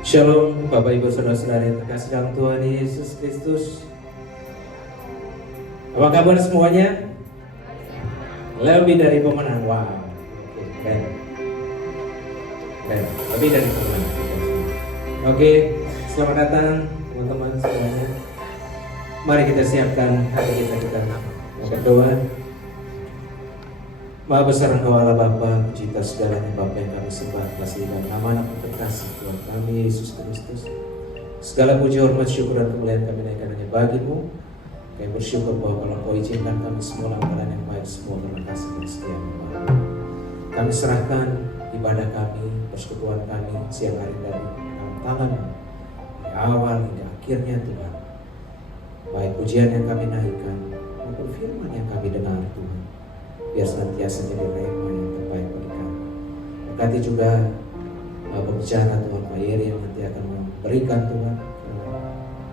Shalom Bapak Ibu Saudara-saudara yang terkasih dalam Tuhan Yesus Kristus. Apa kabar semuanya? Lebih dari pemenang. Wow. Oke, keren. Keren. Lebih dari pemenang. Oke, selamat datang teman-teman semuanya. Mari kita siapkan hati kita berdoa. Maha besar Engkau Allah Bapa, pencipta segalanya Bapa yang kami sembah, kasih dan nama anak terkasih Tuhan kami Yesus Kristus. Segala puji hormat syukur dan kemuliaan kami naikkan hanya bagi-Mu. Kami bersyukur bahwa kalau Kau izinkan kami semua langgaran yang baik, semua karena kasih dan setia-Mu. Kami serahkan ibadah kami, persekutuan kami siang hari dari dalam tangan-Mu. Dari awal hingga akhirnya Tuhan, baik pujian yang kami naikkan maupun firman yang kami dengar Tuhan, biar senantiasa jadi rema yang terbaik bagi kami. Berkati juga pembicara Tuhan Pak Yeri yang nanti akan memberikan Tuhan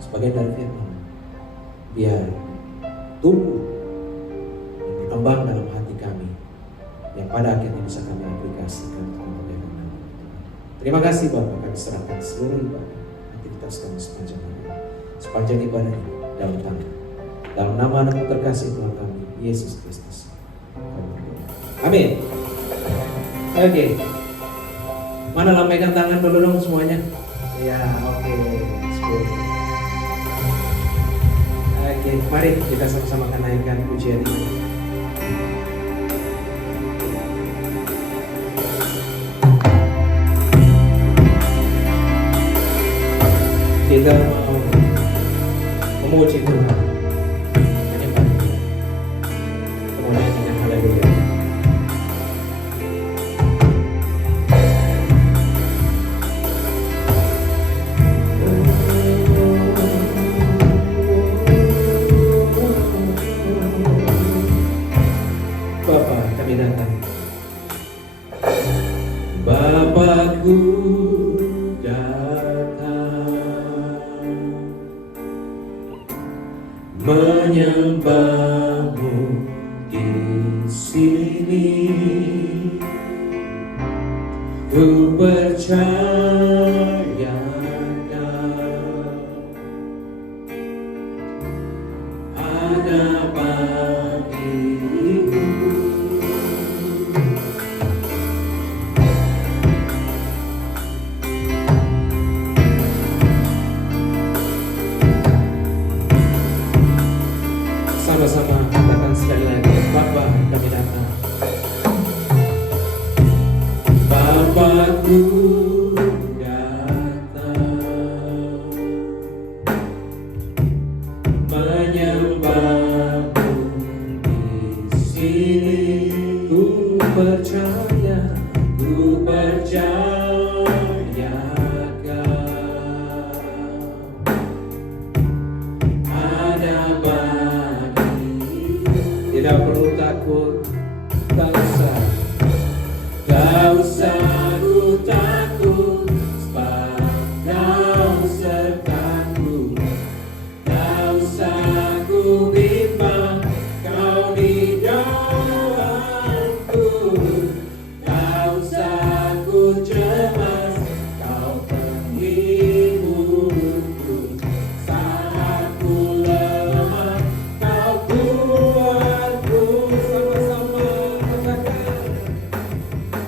sebagian dari firman, biar tumbuh dan berkembang dalam hati kami, yang pada akhirnya bisa kami aplikasikan untuk kemuliaan nama Tuhan. Terima kasih Bapak, kami serahkan seluruh ibadah aktivitas kami sepanjang ibadah ini dalam nama anak terkasih Tuhan kami Yesus Kristus. Amin. Oke. Mana lambaikan tangan dulu dong semuanya. Ya, oke. Oke, mari kita sama-sama akan naikkan pujian ini. Kita mau memuji Tuhan. Bapakku datang menyembahmu di sini, ku percaya ada bagiku. Sama-sama katakan sekali lagi, Bapa kami datang. Bapakku datang menyembahmu di sini, ku percaya ada tidak perlu takut, tak usah ku takut, sebab Kau sertaku. Tak usah ku bimbang, Kau di dalamku. Tak usah ku cemas, Kau penghiburku. Saat ku lemah, Kau kuatku. Sama-sama katakan,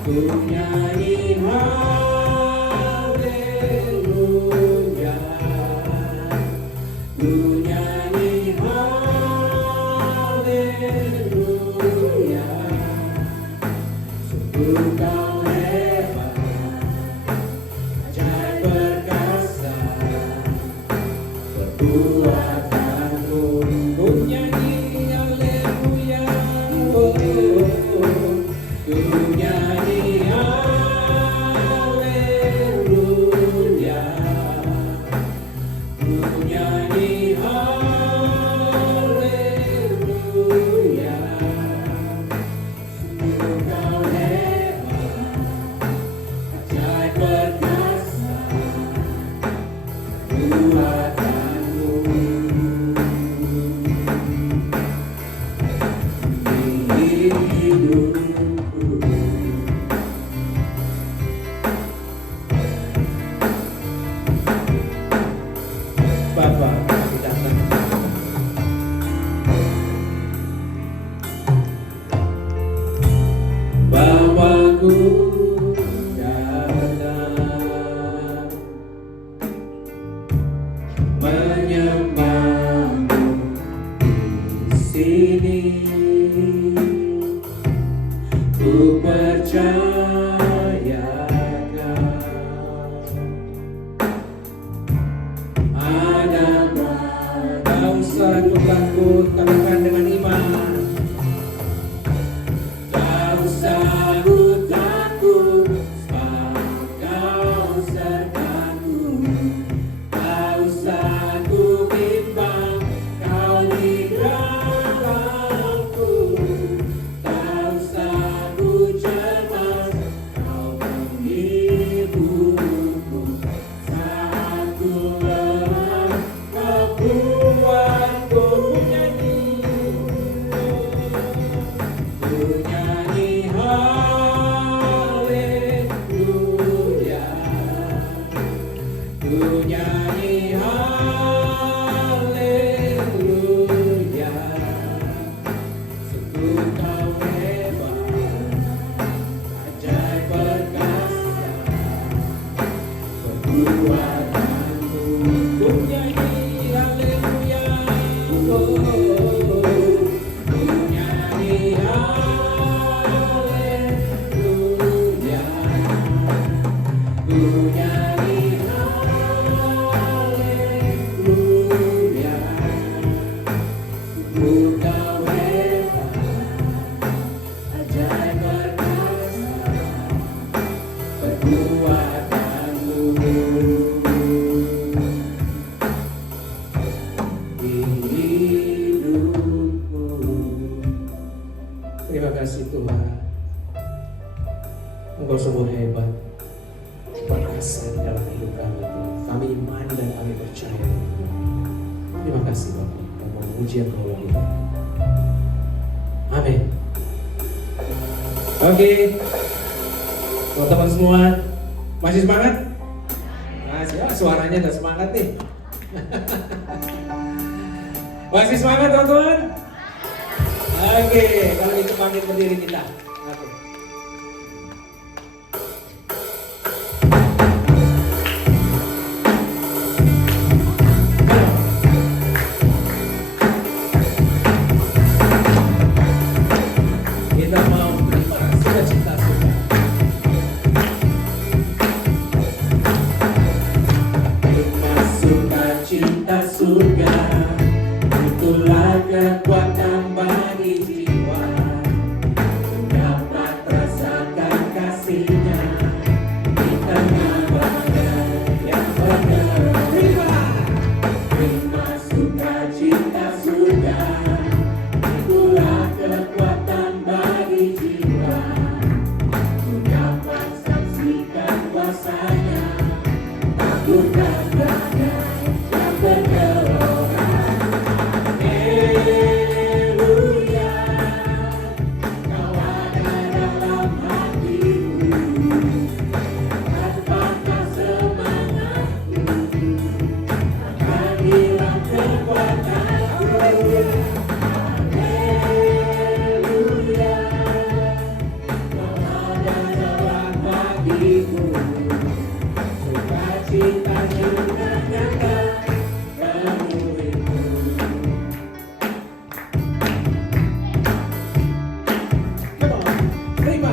ku nyanyi haleluya, ku nyanyi haleluya. Sungguh Kau hebat, ajaib perkasa, perbuatanmu. Ku nyanyi haleluya, ku nyanyi haleluya, ku nyanyi haleluya. Sungguh Kau hebat, ajaib perkasa, perbuatanmu. Di hidupku takut-takut, katakan dengan iman. Tak usah ku takut, sebab Kau sertaku. Tak usah ku bimbang, Kau di dalamku. Tak usah ku cemas, Kau menghiburku. Saat ku lemah, Kau kuatku. Ku nyanyi haleluya, ku nyanyi haleluya. Sungguh Kau hebat, ajaib perkasa, perbuatanmu. Ku nyanyi haleluya, ku nyanyi haleluya, ku nyanyi haleluya. Sungguh Kau hebat, ajaib perkasa, perbuatanmu. Di hidupku. Terima kasih Tuhan, Engkau sungguh hebat, perkasa di dalam hidup kami Tuhan. Kami iman dan kami percaya. Terima kasih Bapak, kami memuji Engkau lagi. Amin. Oke, teman-teman semua, masih semangat? Masih, suaranya udah semangat nih. Masih semangat teman-teman? Oke, kalau itu panggil berdiri kita. Oke. Kita mau terima sukacita surga. Terima sukacita surga, itulah kekuatan bagi jiwa. Dapat rasakan kasih-Nya di tengah badai yang berderita. Terima sukacita surga, itulah kekuatan bagi jiwa. Dapat saksikan kuasa-Nya, takutkan badai yang bergelora. Haleluya, Kau ada dalam hatiku, tanpakan semangatku, akan hilang kekuatanku. Haleluya, Kau ada dalam hatiku, sukacita juga nyata penuhiku. Come on, terima.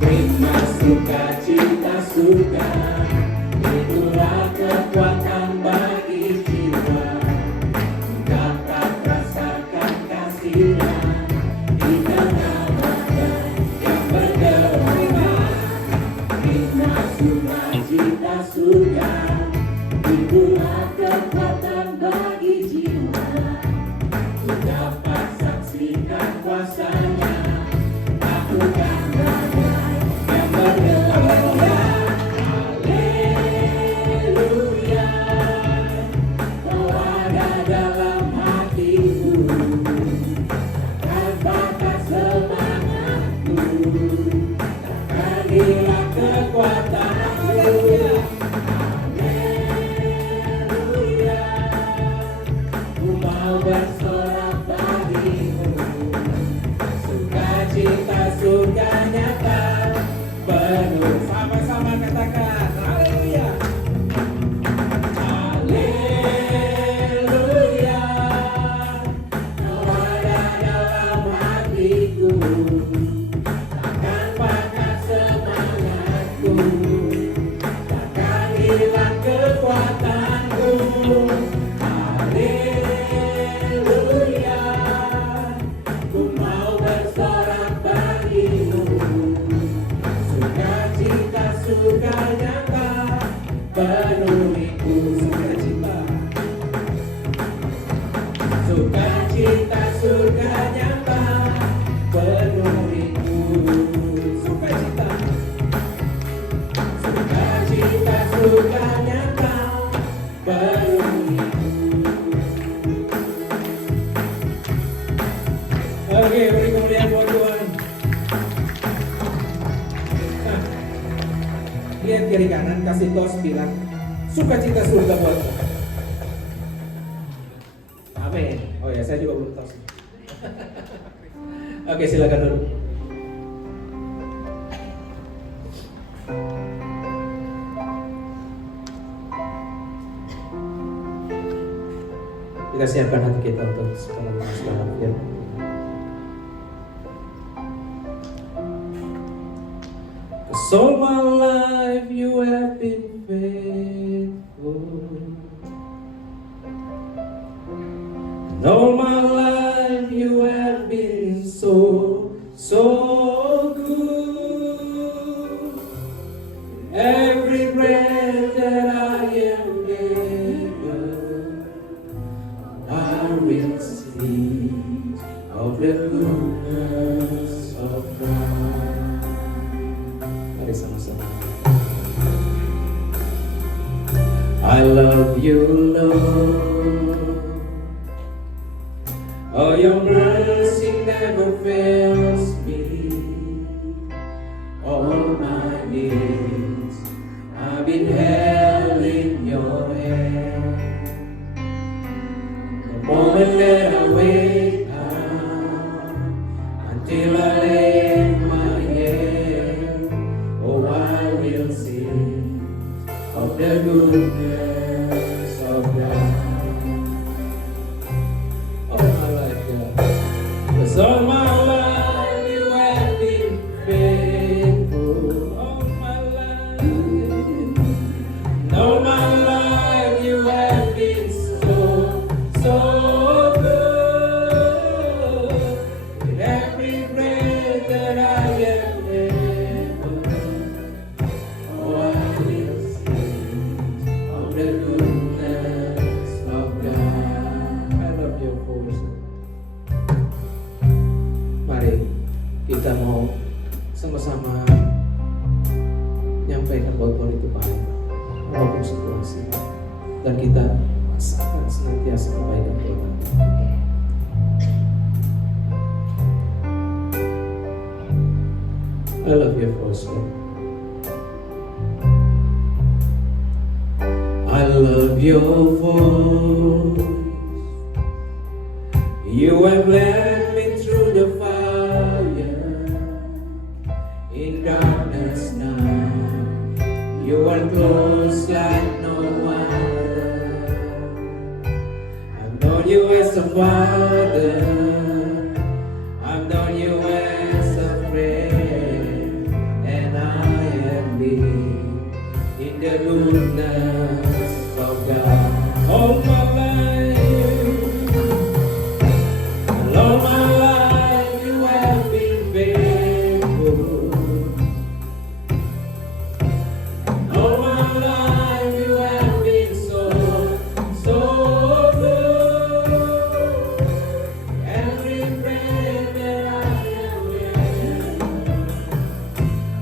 Terima sukacita surga, itulah kekuatan bagi jiwa. Dapat rasakan kasih-Nya di tengah badai yang bergelora. Terima sukacita surga, itulah kekuatan bagi jiwa. Dapat saksikan kuasa-Nya, takutkan badai yang bergelora. Haleluya, Kau ada dalam hatiku, tanpakan semangatku, takkan hilang kekuatanku. Haleluya, ku mau bersorak bagimu, sukacita surga nyata penuh. Sama-sama katakan haleluya. Haleluya, Kau ada dalam hatiku, takkan patah semangatku, takkan hilang kekuatanku. Haleluya, penuhiku sukacita. Sukacita surga nyata penuhiku sukacita. Sukacita surga nyata penuhiku. Oke, beri kemuliaan buat Tuhan. Nah, lihat kiri kanan, kasih tos, bilang sukacita surga buat Tuhan. Amin. Oh ya, saya juga belum tos. Oke, silakan dulu. Kita siapkan hati kita untuk sekolah mengajar ya. Cause all my life you have been faithful, and all my life you have been so good. Every breath that I am given, I will sing of the goodness of God. Mari sama-sama. I love you, Lord. Oh, your mercy never fails me. All my days I've been held in your hand. The moment that I wake up until I lay my head, oh, I will sing of the goodness of God. All my life, God. 'Cause all my life you have been faithful. All my life, all my life you have been so good. In every breath that I am able, oh, I will sing of the goodness of God. I love your voice. Mari kita mau sama-sama menyampaikan bahwa Tuhan itu baik apapun situasi, dan kita rasakan senantiasa kebaikan Tuhan. I love your voice, Lord. I love your voice. You have led me through the fire in darkness night. You are close like no other. I've known you as a father. I've known you as a friend, and I have lived in the goodness of God. All my life, all my life you have been faithful. All my life you have been so good. Every breath that I am in,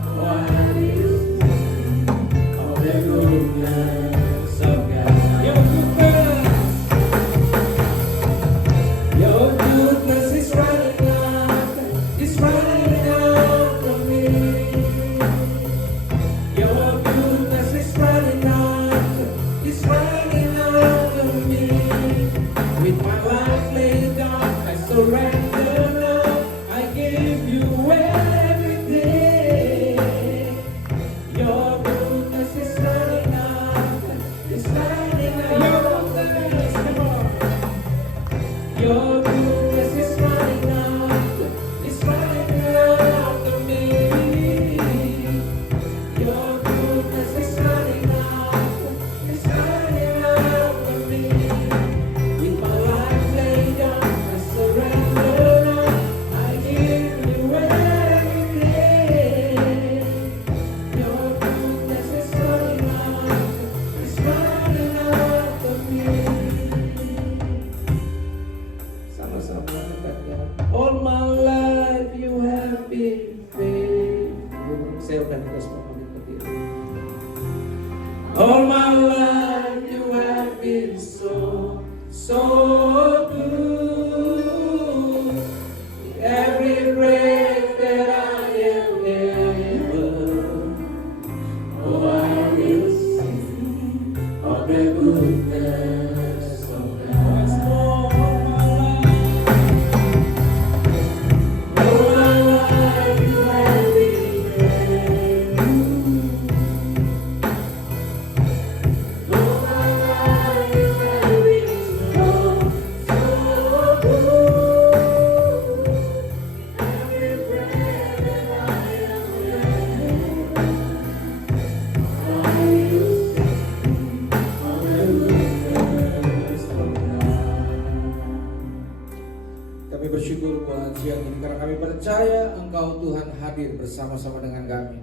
oh, I will sing of the goodness of God. Your goodness. All my life you have been so, so good. Every breath that I am able, oh, I will sing of the goodness of God. All my life you have been faithful. All my life you have been so, so good. Every breath that I am able, I will sing of the goodness of God. Kami bersyukur buat siang ini karena kami percaya Engkau Tuhan hadir bersama-sama dengan kami.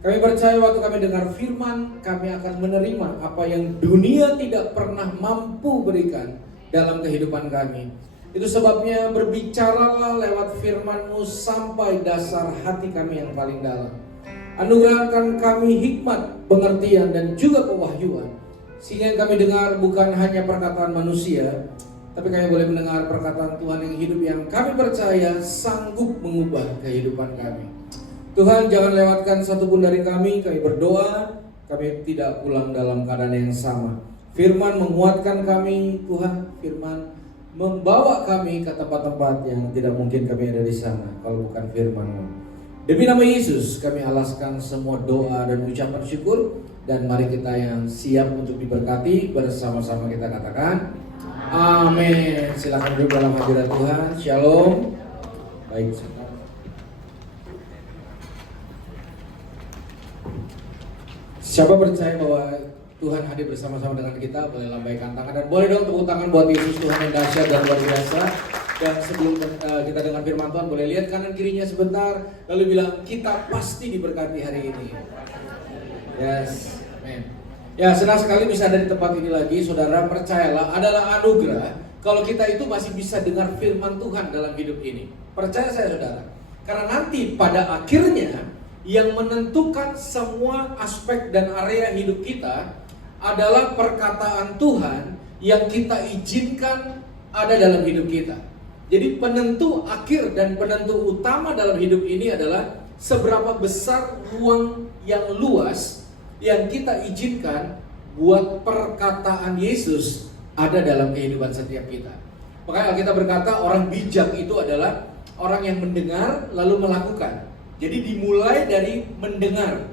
Kami percaya waktu kami dengar firman, kami akan menerima apa yang dunia tidak pernah mampu berikan dalam kehidupan kami. Itu sebabnya berbicaralah lewat firman-Mu sampai dasar hati kami yang paling dalam. Anugerahkan kami hikmat, pengertian, dan juga kewahyuan, sehingga yang kami dengar bukan hanya perkataan manusia, tapi kami boleh mendengar perkataan Tuhan yang hidup, yang kami percaya sanggup mengubah kehidupan kami. Tuhan, jangan lewatkan satupun dari kami berdoa, kami tidak pulang dalam keadaan yang sama. Firman menguatkan kami, Tuhan. Firman membawa kami ke tempat-tempat yang tidak mungkin kami ada di sana kalau bukan firman-Mu. Demi nama Yesus kami alaskan semua doa dan ucapan syukur, dan mari kita yang siap untuk diberkati bersama-sama kita katakan amin. Silakan duduk dalam hadirat Tuhan. Shalom. Baik. Siapa percaya bahwa Tuhan hadir bersama-sama dengan kita, boleh lambaikan tangan, dan boleh dong tepuk tangan buat Yesus Tuhan yang dahsyat dan luar biasa. Dan sebelum kita dengar firman Tuhan, boleh lihat kanan kirinya sebentar, lalu bilang kita pasti diberkati hari ini. Yes, amen. Ya, senang sekali bisa ada di tempat ini lagi. Saudara, percayalah adalah anugerah kalau kita itu masih bisa dengar firman Tuhan dalam hidup ini. Percaya saya, saudara, karena nanti pada akhirnya yang menentukan semua aspek dan area hidup kita adalah perkataan Tuhan yang kita izinkan ada dalam hidup kita. Jadi penentu akhir dan penentu utama dalam hidup ini adalah seberapa besar ruang yang luas yang kita izinkan buat perkataan Yesus ada dalam kehidupan setiap kita. Makanya Alkitab berkata orang bijak itu adalah orang yang mendengar lalu melakukan. Jadi dimulai dari mendengar.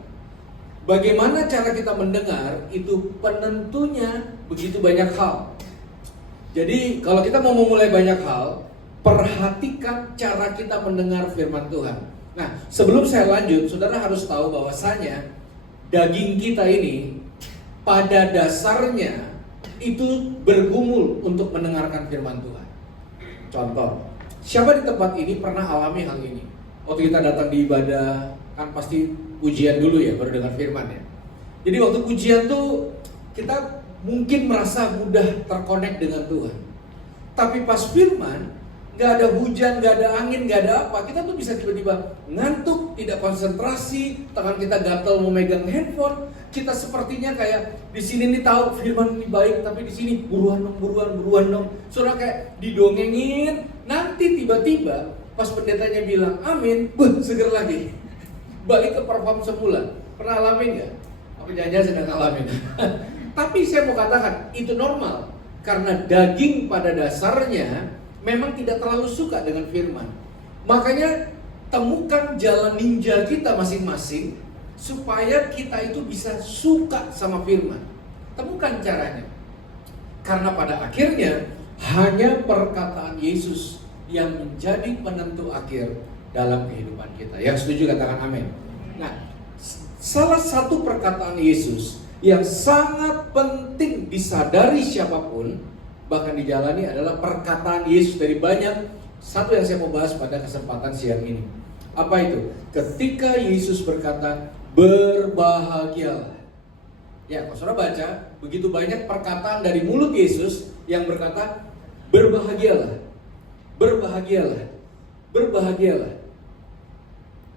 Bagaimana cara kita mendengar itu penentunya begitu banyak hal. Jadi kalau kita mau memulai banyak hal, perhatikan cara kita mendengar firman Tuhan. Nah, sebelum saya lanjut, saudara harus tahu bahwasanya daging kita ini pada dasarnya itu bergumul untuk mendengarkan firman Tuhan. Contoh, siapa di tempat ini pernah alami hal ini? Waktu kita datang di ibadah, kan pasti pujian dulu ya, baru dengar firman ya. Jadi waktu pujian tuh kita mungkin merasa mudah terkonek dengan Tuhan. Tapi pas firman, gak ada hujan, gak ada angin, gak ada apa, kita tuh bisa tiba-tiba ngantuk, tidak konsentrasi, tangan kita gatel mau megang handphone. Kita sepertinya kayak di sini nih tahu firman ini baik, tapi di sini buruan dong. Saudara kayak didongengin, nanti tiba-tiba pas pendetanya bilang amin, seger lagi. Balik ke perform semula. Pernah alamin gak? Apa jangan-jangan sedang alamin? Tapi saya mau katakan, itu normal. Karena daging pada dasarnya memang tidak terlalu suka dengan firman. Makanya temukan jalan ninja kita masing-masing supaya kita itu bisa suka sama firman. Temukan caranya. Karena pada akhirnya hanya perkataan Yesus yang menjadi penentu akhir dalam kehidupan kita. Yang setuju katakan amin. Nah, salah satu perkataan Yesus yang sangat penting disadari siapapun, bahkan dijalani, adalah perkataan Yesus dari banyak. Satu yang saya mau bahas pada kesempatan siang ini. Apa itu? Ketika Yesus berkata, berbahagialah. Ya, kalau saudara baca, begitu banyak perkataan dari mulut Yesus yang berkata, berbahagialah. Berbahagialah. Berbahagialah.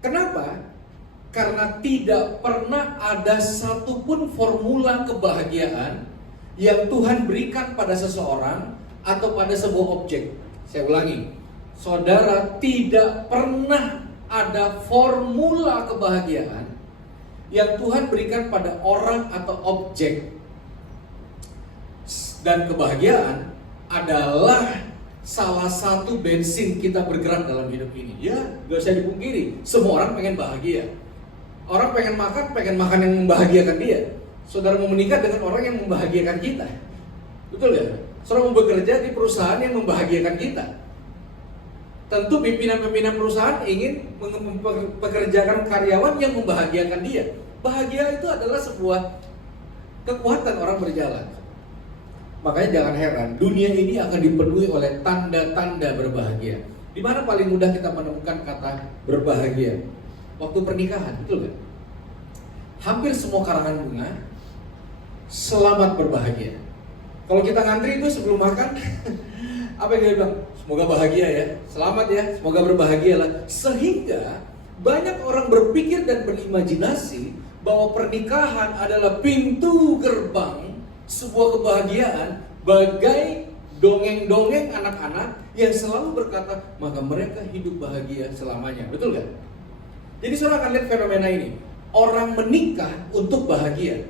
Kenapa? Karena tidak pernah ada satupun formula kebahagiaan yang Tuhan berikan pada seseorang atau pada sebuah objek. Saya ulangi, saudara, tidak pernah ada formula kebahagiaan yang Tuhan berikan pada orang atau objek. Dan kebahagiaan adalah salah satu bensin kita bergerak dalam hidup ini. Ya, gak usah dipungkiri, semua orang pengen bahagia. Orang pengen makan yang membahagiakan dia. Saudara mau menikah dengan orang yang membahagiakan kita. Betul ya? Saudara mau bekerja di perusahaan yang membahagiakan kita. Tentu pimpinan-pimpinan perusahaan ingin mempekerjakan karyawan yang membahagiakan dia. Bahagia itu adalah sebuah kekuatan orang berjalan. Makanya jangan heran, dunia ini akan dipenuhi oleh tanda-tanda berbahagia. Di mana paling mudah kita menemukan kata berbahagia? Waktu pernikahan, betul gak? Hampir semua karangan bunga selamat berbahagia. Kalau kita ngantri itu sebelum makan apa yang dia bilang? Semoga bahagia ya, selamat ya, semoga berbahagialah. Sehingga banyak orang berpikir dan berimajinasi bahwa pernikahan adalah pintu gerbang sebuah kebahagiaan, bagai dongeng-dongeng anak-anak yang selalu berkata, maka mereka hidup bahagia selamanya. Betul gak? Jadi saudara akan lihat fenomena ini. Orang menikah untuk bahagia.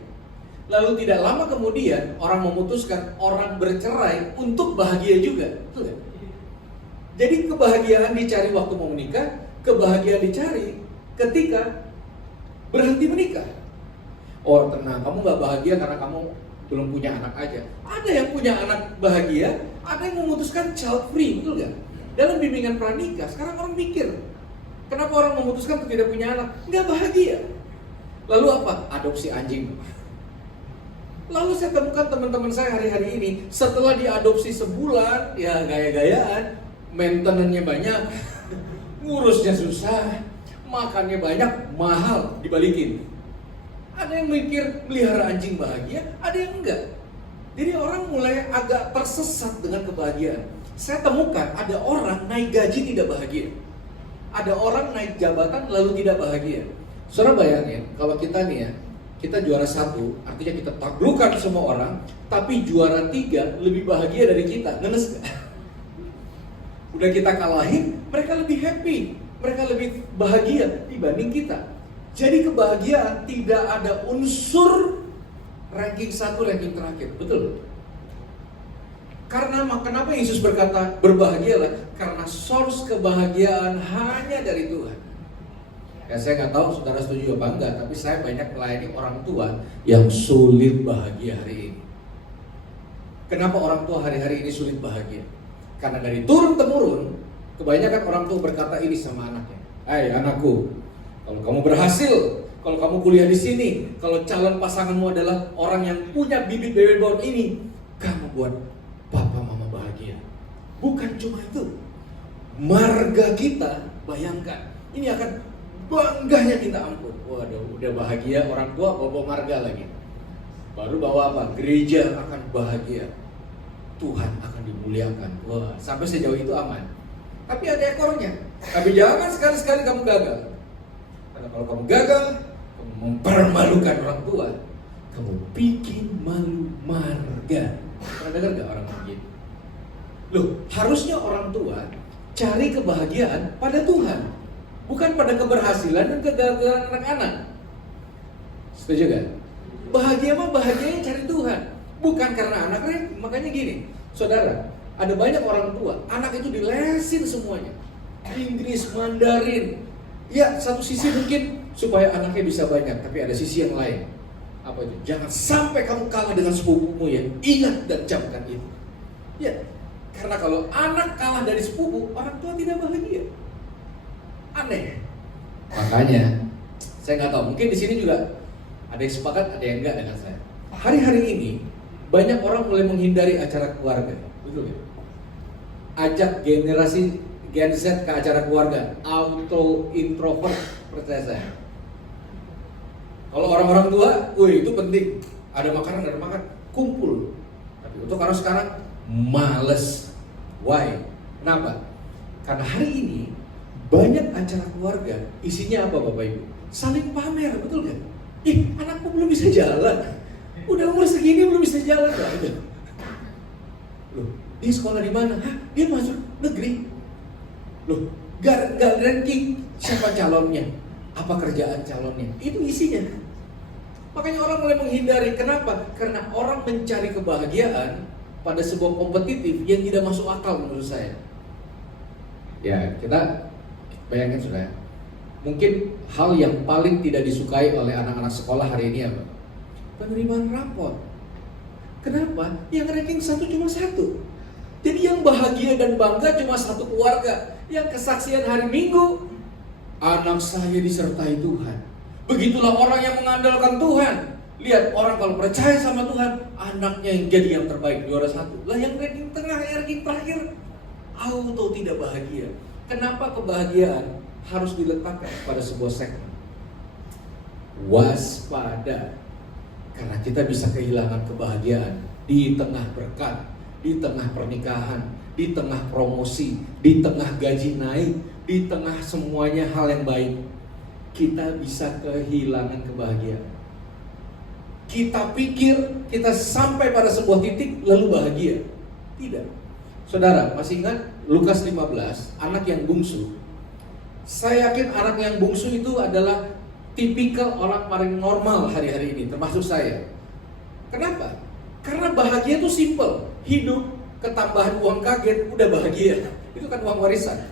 Lalu tidak lama kemudian orang memutuskan orang bercerai untuk bahagia juga. Betul gak? Jadi kebahagiaan dicari waktu mau menikah, kebahagiaan dicari ketika berhenti menikah. Oh tenang, kamu gak bahagia karena kamu belum punya anak aja. Ada yang punya anak bahagia, ada yang memutuskan child free, betul gak? Dalam bimbingan pranikah, sekarang orang mikir, kenapa orang memutuskan untuk tidak punya anak? Nggak bahagia. Lalu apa? Adopsi anjing. Lalu saya temukan teman-teman saya hari-hari ini, setelah diadopsi sebulan, ya gaya-gayaan, maintenance-nya banyak, ngurusnya susah, makannya banyak, mahal, dibalikin. Ada yang mikir melihara anjing bahagia, ada yang enggak. Jadi orang mulai agak tersesat dengan kebahagiaan. Saya temukan ada orang naik gaji tidak bahagia. Ada orang naik jabatan lalu tidak bahagia. Saudara bayangin, kalau kita nih ya, kita juara 1, artinya kita taklukkan semua orang, tapi juara 3 lebih bahagia dari kita, ngenes gak? Udah kita kalahin, mereka lebih happy, mereka lebih bahagia dibanding kita. Jadi kebahagiaan tidak ada unsur ranking 1, ranking terakhir, betul? Karena kenapa Yesus berkata berbahagialah? Karena source kebahagiaan hanya dari Tuhan. Ya saya nggak tahu saudara setuju apa enggak, tapi saya banyak melayani orang tua yang sulit bahagia hari ini. Kenapa orang tua hari-hari ini sulit bahagia? Karena dari turun temurun, kebanyakan orang tua berkata ini sama anaknya. Hai anakku, kalau kamu berhasil, kalau kamu kuliah di sini, kalau calon pasanganmu adalah orang yang punya bibit bebek baut ini, kamu buat papa mama bahagia. Bukan cuma itu, marga kita, bayangkan, ini akan bangganya minta ampun. Waduh, udah bahagia orang tua bawa marga lagi. Baru bawa apa? Gereja akan bahagia, Tuhan akan dimuliakan. Wah, sampai sejauh itu aman. Tapi ada ekornya. Tapi jangan sekali-sekali kamu gagal. Karena kalau kamu gagal, kamu mempermalukan orang tua, kamu bikin malu marga. Pernah dengar gak orang begitu? Loh, harusnya orang tua cari kebahagiaan pada Tuhan, bukan pada keberhasilan dan kegagalan anak-anak. Setuju gak? Bahagia mah bahagianya cari Tuhan, bukan karena anaknya. Makanya gini, saudara, ada banyak orang tua, anak itu dilesin semuanya, Inggris, Mandarin. Ya, satu sisi mungkin supaya anaknya bisa banyak, tapi ada sisi yang lain. Apa itu? Jangan sampai kamu kalah dengan sepupumu ya. Ingat dan camkan itu. Ya, karena kalau anak kalah dari sepupu, orang tua tidak bahagia. Aneh. Makanya saya nggak tahu, mungkin di sini juga ada yang sepakat, ada yang enggak dengan saya. Hari-hari ini banyak orang mulai menghindari acara keluarga, betul ya? Ajak generasi Gen Z ke acara keluarga, auto introvert, percaya saya. Kalau orang-orang tua, wih itu penting, ada makanan, ada makan, kumpul. Tapi untuk orang sekarang males. Why? Kenapa? Karena hari ini banyak acara keluarga, isinya apa Bapak Ibu? saling pamer, betul gak? Ih, anakku belum bisa jalan. Udah umur segini belum bisa jalan gak? Loh, dia sekolah di mana? Hah, dia masuk negeri. Loh, gak ranking siapa calonnya, apa kerjaan calonnya. Itu isinya. Makanya orang mulai menghindari. Kenapa? Karena orang mencari kebahagiaan pada sebuah kompetitif yang tidak masuk akal menurut saya. Ya, kita bayangin sudah. Mungkin hal yang paling tidak disukai oleh anak-anak sekolah hari ini apa? Penerimaan rapor. Kenapa? Yang ranking 1 cuma 1. Jadi yang bahagia dan bangga cuma satu keluarga. Yang kesaksian hari Minggu, anak saya disertai Tuhan. Begitulah orang yang mengandalkan Tuhan. Lihat, orang kalau percaya sama Tuhan, anaknya yang jadi yang terbaik, juara 1. Lah yang ranking tengah, ranking terakhir, auto tidak bahagia. Kenapa kebahagiaan harus diletakkan pada sebuah segmen? Waspada. Karena kita bisa kehilangan kebahagiaan di tengah berkat, di tengah pernikahan, di tengah promosi, di tengah gaji naik, di tengah semuanya hal yang baik. Kita bisa kehilangan kebahagiaan. Kita pikir kita sampai pada sebuah titik lalu bahagia. Tidak. Saudara, masih ingat Lukas 15, anak yang bungsu? Saya yakin anak yang bungsu itu adalah tipikal orang paling normal hari-hari ini, termasuk saya. Kenapa? Karena bahagia itu simple. Hidup, ketambahan uang kaget, udah bahagia. Itu kan uang warisan.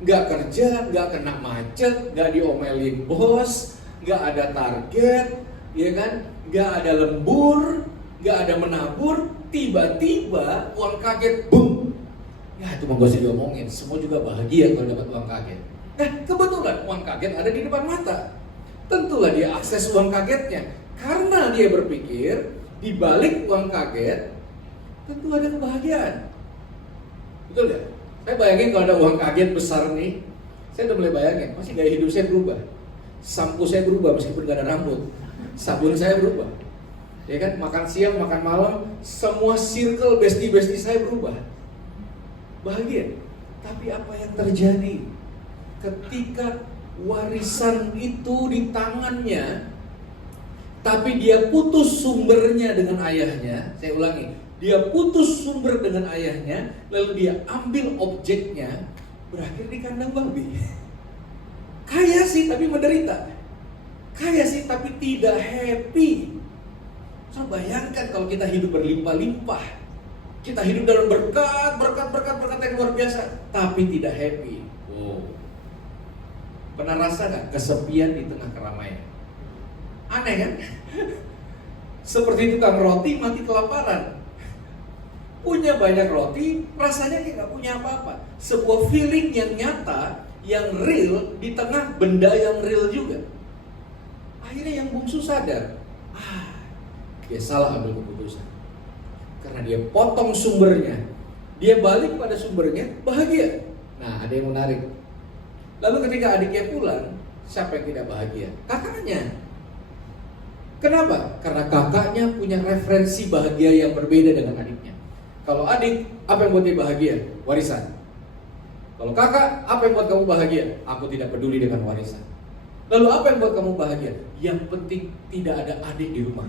Nggak kerja, nggak kena macet, nggak diomelin bos, nggak ada target, ya kan? Nggak ada lembur, nggak ada menabur, tiba-tiba uang kaget, boom. Ya itu mah gak usah diomongin, semua juga bahagia kalau dapat uang kaget. Nah kebetulan uang kaget ada di depan mata. Tentulah dia akses uang kagetnya, karena dia berpikir di balik uang kaget tentu ada kebahagiaan. Betul ya? Saya bayangin kalau ada uang kaget besar nih, saya udah mulai bayangin, masih gaya hidup saya berubah. Sampo saya berubah meskipun gak ada rambut. Sabun saya berubah. Ya kan, makan siang, makan malam, semua circle bestie-bestie saya berubah. Bahagia. Tapi apa yang terjadi ketika warisan itu di tangannya, tapi dia putus sumbernya dengan ayahnya? Saya ulangi, dia putus sumber dengan ayahnya, lalu dia ambil objeknya, berakhir di kandang babi. Kaya sih tapi menderita. Kaya sih tapi tidak happy. So, bayangkan kalau kita hidup berlimpah-limpah, kita hidup dalam berkat yang luar biasa, tapi tidak happy. Wow. Pernah rasa gak kesepian di tengah keramaian? Aneh kan? Seperti tukang roti mati kelaparan. Punya banyak roti, rasanya kayak gak punya apa-apa. Sebuah feeling yang nyata, yang real, di tengah benda yang real juga. Akhirnya yang bungsu sadar, dia salah ambil keputusan. Karena dia potong sumbernya, dia balik pada sumbernya, bahagia. Nah, ada yang menarik. Lalu ketika adiknya pulang, siapa yang tidak bahagia? Kakaknya. Kenapa? Karena kakaknya punya referensi bahagia yang berbeda dengan adiknya. Kalau adik, apa yang buat dia bahagia? Warisan. Kalau kakak, apa yang buat kamu bahagia? Aku tidak peduli dengan warisan. Lalu apa yang buat kamu bahagia? Yang penting tidak ada adik di rumah.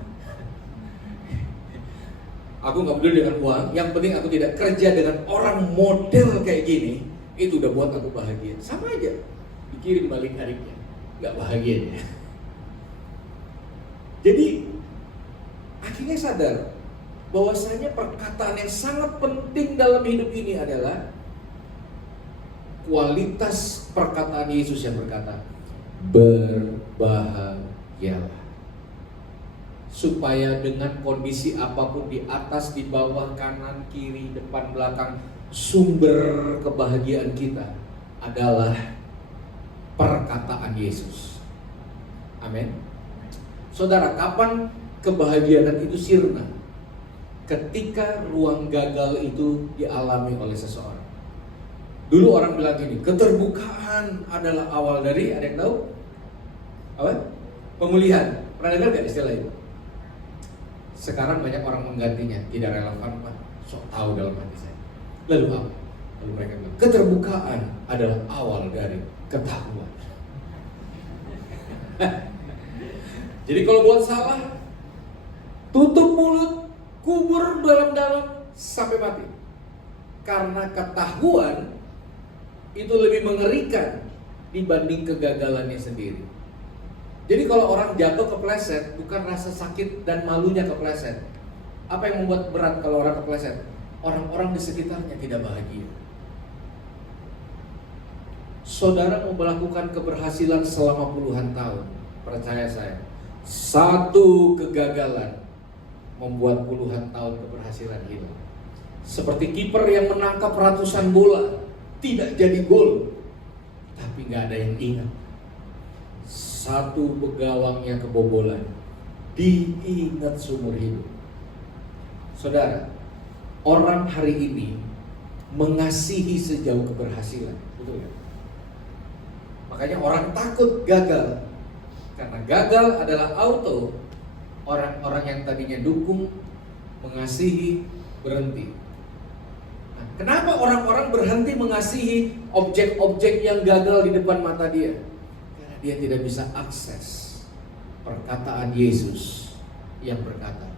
Aku gak peduli dengan uang, yang penting aku tidak kerja dengan orang model kayak gini. Itu udah buat aku bahagia. Sama aja, dikirim balik adiknya, gak bahagia dia. Jadi akhirnya sadar bahwasanya perkataan yang sangat penting dalam hidup ini adalah kualitas perkataan Yesus yang berkata, berbahagialah. Supaya dengan kondisi apapun di atas, di bawah, kanan, kiri, depan, belakang, sumber kebahagiaan kita adalah perkataan Yesus. Amin. Saudara, kapan kebahagiaan itu sirna? Ketika ruang gagal itu dialami oleh seseorang. Dulu orang bilang gini, keterbukaan adalah awal dari, ada yang tahu? Apa? Pemulihan. Pernah dengar gak istilah itu? Sekarang banyak orang menggantinya, tidak relevan Pak, sok tahu dalam hati saya. Lalu apa? Lalu mereka bilang, keterbukaan adalah awal dari ketahuan. Jadi kalau buat salah, tutup mulut, kubur dalam-dalam sampai mati. Karena ketahuan itu lebih mengerikan dibanding kegagalannya sendiri. Jadi kalau orang jatuh kepleset, bukan rasa sakit dan malunya kepleset. Apa yang membuat berat kalau orang kepleset? Orang-orang di sekitarnya tidak bahagia. Saudara mau melakukan keberhasilan selama puluhan tahun, percaya saya, satu kegagalan membuat puluhan tahun keberhasilan hilang. Seperti kiper yang menangkap ratusan bola, tidak jadi gol, tapi nggak ada yang ingat. Satu begawangnya kebobolan, diingat seumur hidup. Saudara, orang hari ini mengasihi sejauh keberhasilan, betul ya? Makanya orang takut gagal, karena gagal adalah auto. Orang-orang yang tadinya dukung, mengasihi, berhenti. Nah, kenapa orang-orang berhenti mengasihi objek-objek yang gagal di depan mata dia? Karena dia tidak bisa akses perkataan Yesus yang berkata,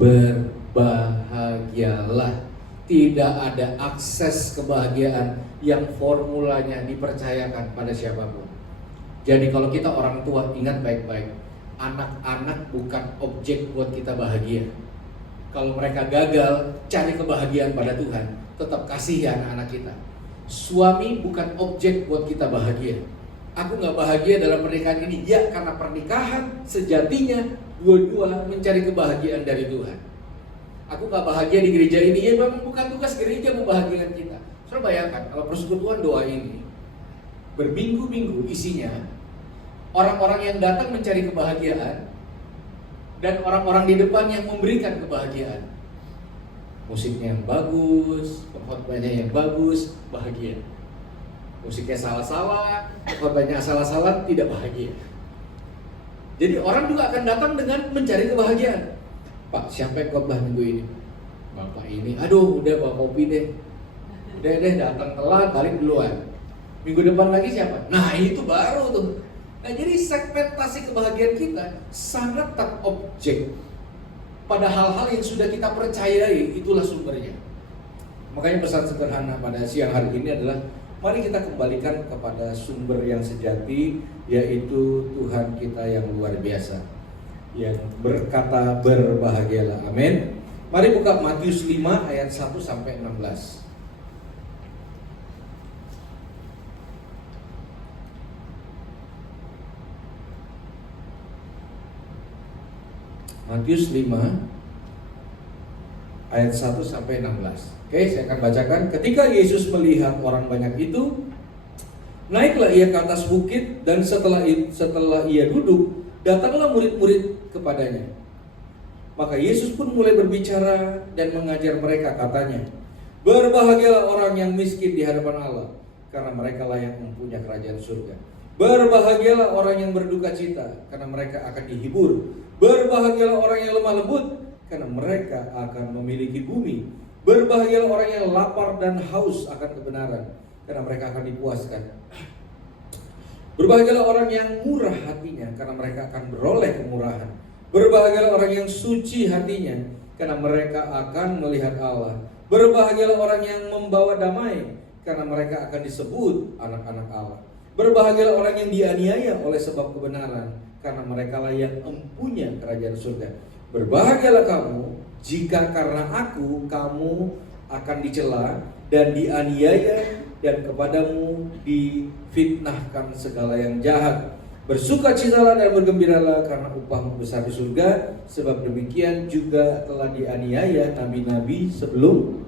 berbahagialah. Tidak ada akses kebahagiaan yang formulanya dipercayakan pada siapapun. Jadi kalau kita orang tua, ingat baik-baik, anak-anak bukan objek buat kita bahagia. Kalau mereka gagal, cari kebahagiaan pada Tuhan, tetap kasihi anak-anak kita. Suami bukan objek buat kita bahagia. Aku gak bahagia dalam pernikahan ini, ya karena pernikahan sejatinya dua-dua mencari kebahagiaan dari Tuhan. Aku gak bahagia di gereja ini, ya memang bukan tugas gereja membahagiakan kita. Saudara bayangkan kalau persekutuan doa ini berminggu-minggu isinya orang-orang yang datang mencari kebahagiaan dan orang-orang di depan yang memberikan kebahagiaan. Musiknya yang bagus, khotbahnya yang bagus, bahagia. Musiknya salah-salah, khotbahnya salah-salah, tidak bahagia. Jadi orang juga akan datang dengan mencari kebahagiaan. Pak, siapa yang khotbah minggu ini? Bapak ini, aduh udah bawa kopi deh. Udah deh datang telat, balik duluan. Minggu depan lagi siapa? Nah itu baru tuh. Nah jadi segmentasi kebahagiaan kita sangat terobjek pada hal-hal yang sudah kita percayai, itulah sumbernya. Makanya pesan sederhana pada siang hari ini adalah mari kita kembalikan kepada sumber yang sejati, yaitu Tuhan kita yang luar biasa, yang berkata berbahagialah. Amin. Mari buka Matius 5 ayat 1 sampai 16. Matius 5 ayat 1 sampai 16. Oke, saya akan bacakan. Ketika Yesus melihat orang banyak itu, naiklah ia ke atas bukit, dan setelah ia duduk, datanglah murid-murid kepadanya. Maka Yesus pun mulai berbicara dan mengajar mereka, katanya, berbahagialah orang yang miskin di hadapan Allah, karena mereka lah yang mempunyai kerajaan surga. Berbahagialah orang yang berduka cita, karena mereka akan dihibur. Berbahagialah orang yang lemah lembut, karena mereka akan memiliki bumi. Berbahagialah orang yang lapar dan haus akan kebenaran, karena mereka akan dipuaskan. Berbahagialah orang yang murah hatinya, karena mereka akan beroleh kemurahan. Berbahagialah orang yang suci hatinya, karena mereka akan melihat Allah. Berbahagialah orang yang membawa damai, karena mereka akan disebut anak-anak Allah. Berbahagialah orang yang dianiaya oleh sebab kebenaran, karena mereka lah yang mempunyai kerajaan surga. Berbahagialah kamu jika karena aku kamu akan dicela dan dianiaya, dan kepadamu difitnahkan segala yang jahat. Bersukacitalah dan bergembiralah, karena upahmu besar di surga, sebab demikian juga telah dianiaya nabi-nabi sebelum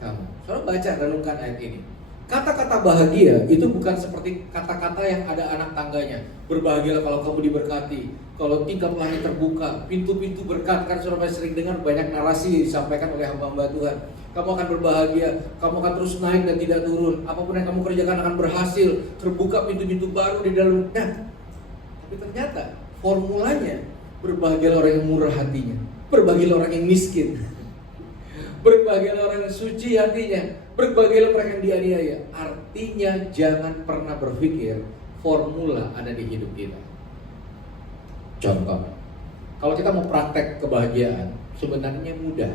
kamu. Saudara baca, renungkan ayat ini. Kata-kata bahagia itu bukan seperti kata-kata yang ada anak tangganya. Berbahagialah kalau kamu diberkati, kalau tingkap langit terbuka, pintu-pintu berkat. Kan saudara sering dengar banyak narasi disampaikan oleh hamba-hamba Tuhan. Kamu akan berbahagia, kamu akan terus naik dan tidak turun. Apapun yang kamu kerjakan akan berhasil. Terbuka pintu-pintu baru di dalam. Nah, tapi ternyata formulanya, berbahagialah orang yang murah hatinya, berbahagialah orang yang miskin, berbahagialah orang yang suci hatinya, berbahagialah orang yang dianiaya. Artinya jangan pernah berpikir formula ada di hidup kita. Contoh, kalau kita mau praktek kebahagiaan, sebenarnya mudah.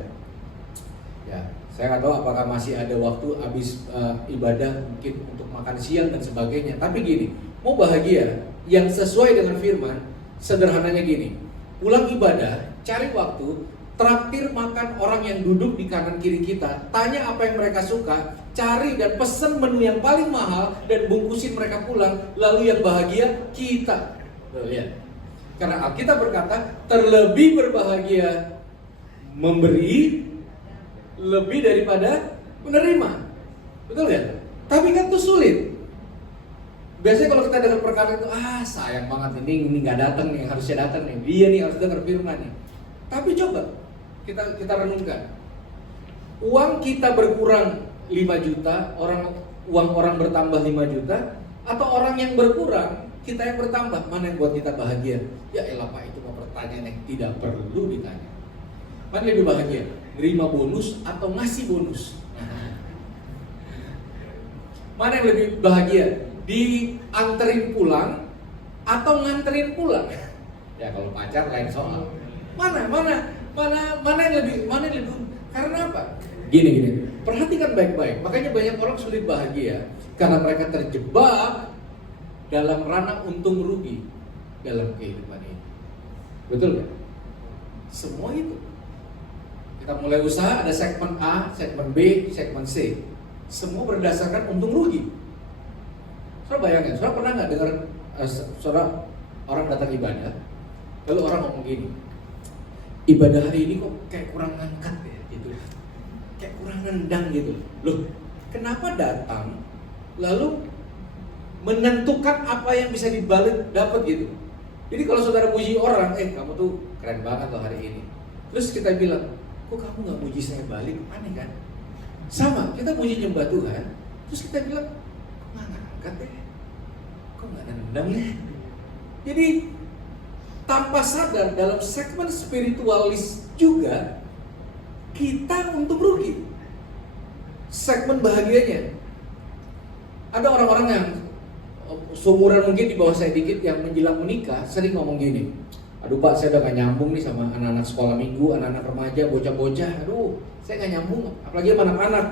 Ya, saya nggak tahu apakah masih ada waktu habis ibadah mungkin untuk makan siang dan sebagainya. Tapi gini, mau bahagia yang sesuai dengan firman, sederhananya gini. Pulang ibadah, cari waktu, traktir makan orang yang duduk di kanan kiri kita, tanya apa yang mereka suka, cari dan pesen menu yang paling mahal dan bungkusin mereka pulang, lalu yang bahagia kita. Tuh, lihat. Karena Alkitab berkata, terlebih berbahagia memberi lebih daripada menerima. Betul ya? Tapi kan itu sulit. Biasanya kalau kita dengar perkara itu, sayang banget ini nggak datang nih, harusnya datang nih. Dia nih harus dengar firman nih. Tapi coba kita renungkan. Uang kita berkurang 5 juta, uang orang bertambah 5 juta, atau orang yang berkurang, kita yang bertambah, mana yang buat kita bahagia? Ya elah Pak, itu mau pertanyaan yang tidak perlu ditanya. Mana lebih bahagia? Nerima bonus atau ngasih bonus? Mana yang lebih bahagia? Dianterin pulang atau nganterin pulang? Ya kalau pacar lain soal. Mana yang lebih? Karena apa? Gini. Perhatikan baik-baik. Makanya banyak orang sulit bahagia karena mereka terjebak dalam ranah untung rugi dalam kehidupan ini. Betul gak? Semua itu. Kita mulai usaha, ada segmen A, segmen B, segmen C. Semua berdasarkan untung rugi. Saudara bayangin, saudara pernah gak dengar saudara orang datang ibadah, lalu orang ngomong gini, ibadah hari ini kok kayak kurang angkat ya gitu, kayak kurang nendang gitu. Loh, kenapa datang lalu menentukan apa yang bisa dibalik dapat gitu. Jadi kalau saudara muji orang, kamu tuh keren banget loh hari ini. Terus kita bilang, kok kamu nggak muji saya balik? Aneh kan? Sama, kita muji nyembah Tuhan, terus kita bilang, kok nggak ngangkat ya? Kok nggak nendang ya? Jadi tanpa sadar dalam segmen spiritualis juga kita untung rugi. Segmen bahagianya. Ada orang-orang yang seumuran mungkin di bawah saya dikit yang menjelang menikah sering ngomong gini, aduh Pak, saya udah gak nyambung nih sama anak-anak sekolah minggu, anak-anak remaja, bocah-bocah, aduh saya gak nyambung, apalagi sama anak-anak.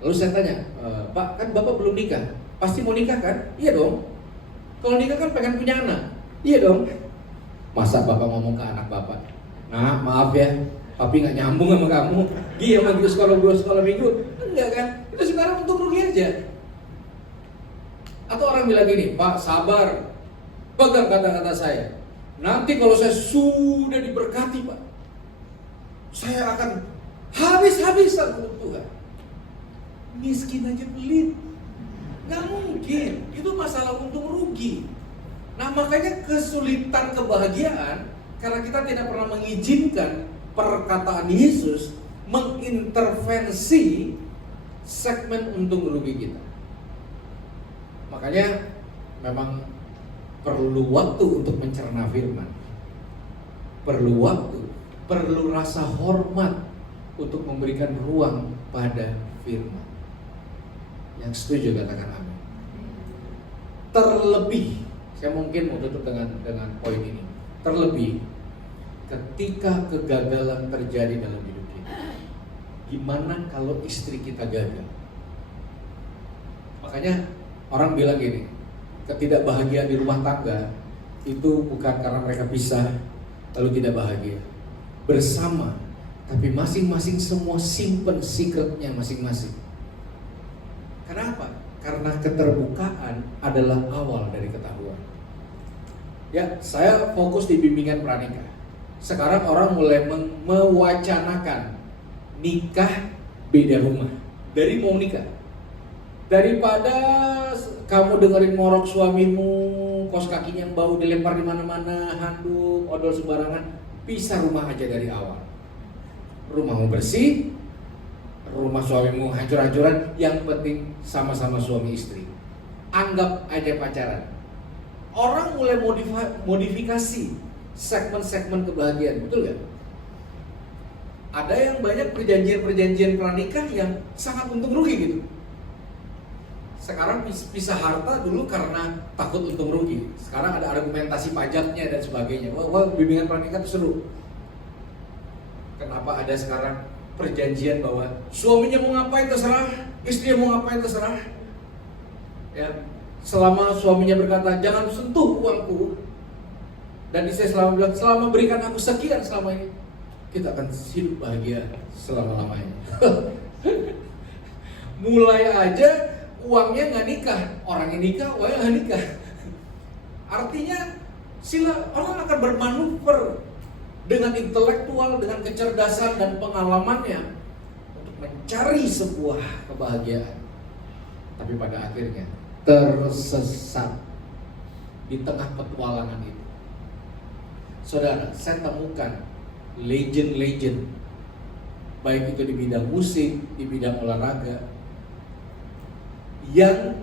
Lalu saya tanya, Pak, kan Bapak belum nikah, pasti mau nikah kan? Iya dong. Kalau nikah kan pengen punya anak. Iya dong. Masa Bapak ngomong ke anak Bapak, nah maaf ya, Papi gak nyambung sama kamu, dia sama gitu sekolah minggu. Enggak kan, itu sekarang untung rugi aja. Atau orang bilang gini, Pak sabar, pegang kata-kata saya. Nanti kalau saya sudah diberkati Pak, saya akan habis-habisan untuk Tuhan. Miskin aja pelit. Gak mungkin, itu masalah untung rugi. Nah makanya kesulitan kebahagiaan karena kita tidak pernah mengizinkan perkataan Yesus mengintervensi segmen untung rugi kita. Makanya memang perlu waktu untuk mencerna firman. Perlu waktu, perlu rasa hormat untuk memberikan ruang pada firman. Yang setuju katakan amin. Terlebih, saya mungkin mau tutup dengan poin ini. Terlebih ketika kegagalan terjadi dalam hidup kita. Gimana kalau istri kita gagal? Makanya orang bilang gini, ketidakbahagiaan di rumah tangga itu bukan karena mereka pisah lalu tidak bahagia bersama, tapi masing-masing semua simpen secretnya masing-masing. Kenapa? Karena keterbukaan adalah awal dari ketahuan. Ya, saya fokus di bimbingan pranikah. Sekarang orang mulai mewacanakan nikah beda rumah dari mau nikah. Daripada kamu dengerin ngorok suamimu, kos kakinya yang bau dilempar di mana-mana, handuk, odol sembarangan, pisah rumah aja dari awal. Rumahmu bersih, rumah suamimu hancur-hancuran, yang penting sama-sama suami istri. Anggap aja pacaran. Orang mulai modifikasi segmen-segmen kebahagiaan, betul gak? Ada yang banyak perjanjian-perjanjian pranikah yang sangat untung rugi gitu. Sekarang pisah harta dulu karena takut untung rugi. Sekarang ada argumentasi pajaknya dan sebagainya. Wah, bimbingan pernikahan itu seru. Kenapa ada sekarang perjanjian bahwa suaminya mau ngapain terserah, istrinya mau ngapain terserah. Ya, selama suaminya berkata jangan sentuh uangku, dan istri selama bilang selama berikan aku sekian selama ini, kita akan hidup bahagia selama-lamanya. Mulai aja uangnya nggak nikah, orang yang nikah, uangnya nggak nikah. Artinya orang akan bermanuver dengan intelektual, dengan kecerdasan dan pengalamannya untuk mencari sebuah kebahagiaan. Tapi pada akhirnya tersesat di tengah petualangan itu. Saudara, saya temukan legend-legend, baik itu di bidang musik, di bidang olahraga, yang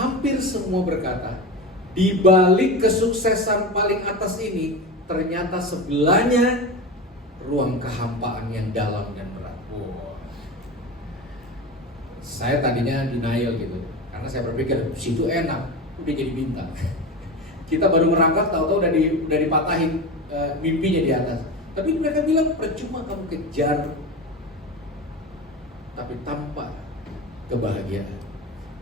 hampir semua berkata, di balik kesuksesan paling atas ini, ternyata sebelahnya ruang kehampaan yang dalam dan berat. Wow. Saya tadinya denial gitu, karena saya berpikir situ enak, udah jadi bintang. Kita baru merangkak, tahu-tahu udah dipatahin mimpinya di atas. Tapi mereka bilang percuma kamu kejar, tapi tanpa kebahagiaan.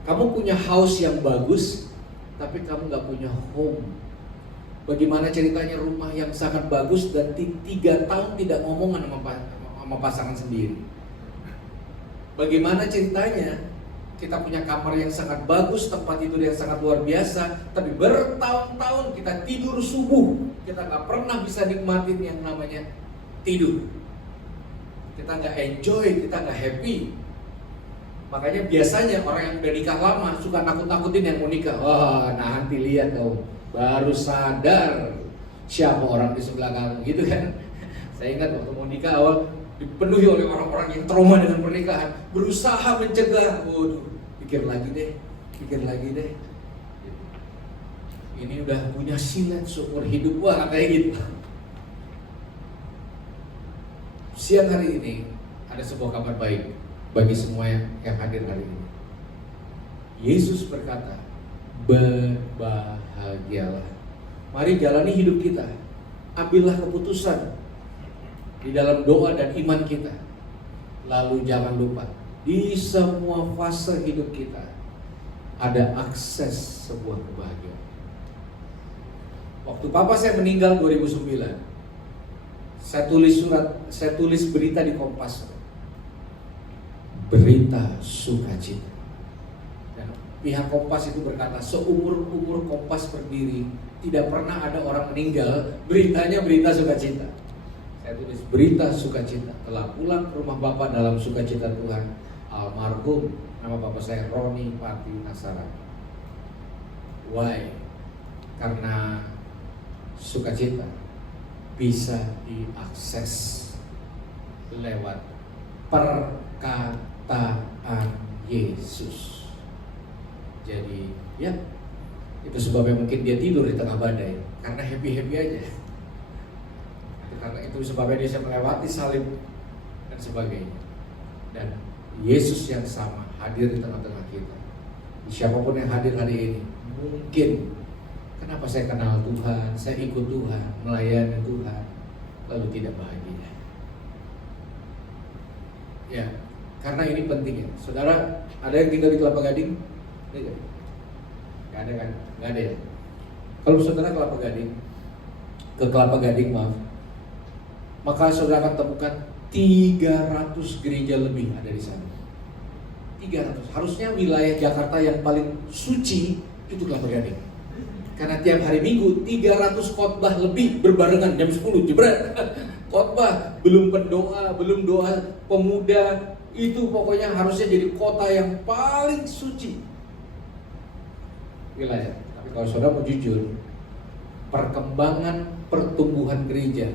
Kamu punya house yang bagus, tapi kamu nggak punya home. Bagaimana ceritanya rumah yang sangat bagus dan 3 tahun tidak ngomongan sama pasangan sendiri? Bagaimana ceritanya kita punya kamar yang sangat bagus, tempat tidur yang sangat luar biasa, tapi bertahun-tahun kita tidur subuh, kita nggak pernah bisa nikmatin yang namanya tidur. Kita nggak enjoy, kita nggak happy. Makanya biasanya orang yang udah nikah lama suka nakut-nakutin yang mau nikah. Wah, nah nanti lihat kau baru sadar siapa orang di sebelah kamu, gitu kan? Saya ingat waktu mau nikah awal dipenuhi oleh orang-orang yang trauma dengan pernikahan, berusaha mencegah. Waduh, pikir lagi deh. Ini udah punya silet seumur hidup, wah kayak gitu. Siang hari ini ada sebuah kabar baik bagi semua yang hadir hari ini. Yesus berkata, berbahagialah. Mari jalani hidup kita. Ambillah keputusan di dalam doa dan iman kita. Lalu jangan lupa, di semua fase hidup kita ada akses sebuah kebahagiaan. Waktu papa saya meninggal 2009, saya tulis berita di Kompas. Berita sukacita. Dan pihak Kompas itu berkata, seumur Kompas berdiri tidak pernah ada orang meninggal, beritanya berita sukacita. Saya tulis berita sukacita. Telah pulang ke rumah Bapak dalam sukacita Tuhan, almarhum nama Bapak saya Roni Pati Nasara. Why? Karena sukacita bisa diakses lewat perkataan Yesus. Jadi ya, itu sebabnya mungkin dia tidur di tengah badai, karena happy-happy aja. Karena itu sebabnya dia bisa melewati salib dan sebagainya. Dan Yesus yang sama hadir di tengah-tengah kita. Siapapun yang hadir hari ini, mungkin kenapa saya kenal Tuhan, saya ikut Tuhan, melayani Tuhan, lalu tidak bahagia. Ya, karena ini penting ya. Saudara, ada yang tinggal di Kelapa Gading? Gak ada kan? Gak ada ya. Kalau saudara ke Kelapa Gading maaf, maka saudara akan temukan 300 gereja lebih ada di sana. 300. Harusnya wilayah Jakarta yang paling suci itu Kelapa Gading. Karena tiap hari Minggu 300 khotbah lebih berbarengan jam 10 jebret. Khotbah, belum pendoa, belum doa pemuda, itu pokoknya harusnya jadi kota yang paling suci wilayah. Tapi kalau saudara mau jujur, perkembangan pertumbuhan gereja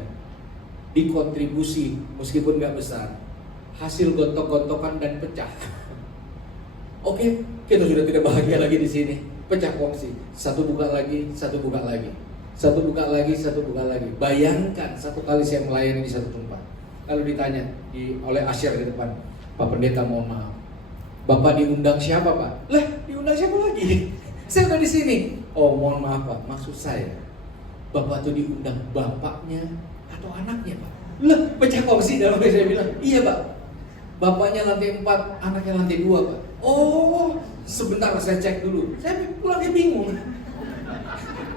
dikontribusi meskipun nggak besar, hasil gontok-gontokan dan pecah. Oke, kita sudah tidak bahagia lagi di sini. Pecah kongsi, satu buka lagi. Bayangkan satu kali saya melayani di satu tempat, lalu ditanya oleh asyir di depan, Pak Pendeta mohon maaf, Bapak diundang siapa Pak? Lah, diundang siapa lagi? Saya udah di sini. Oh, mohon maaf Pak, maksud saya Bapak tuh diundang bapaknya atau anaknya Pak? Lah, pecah kongsi dalam saya bilang, iya Pak. Bapaknya lantai 4, anaknya lantai 2 Pak. Oh, sebentar saya cek dulu. Saya pulangnya bingung.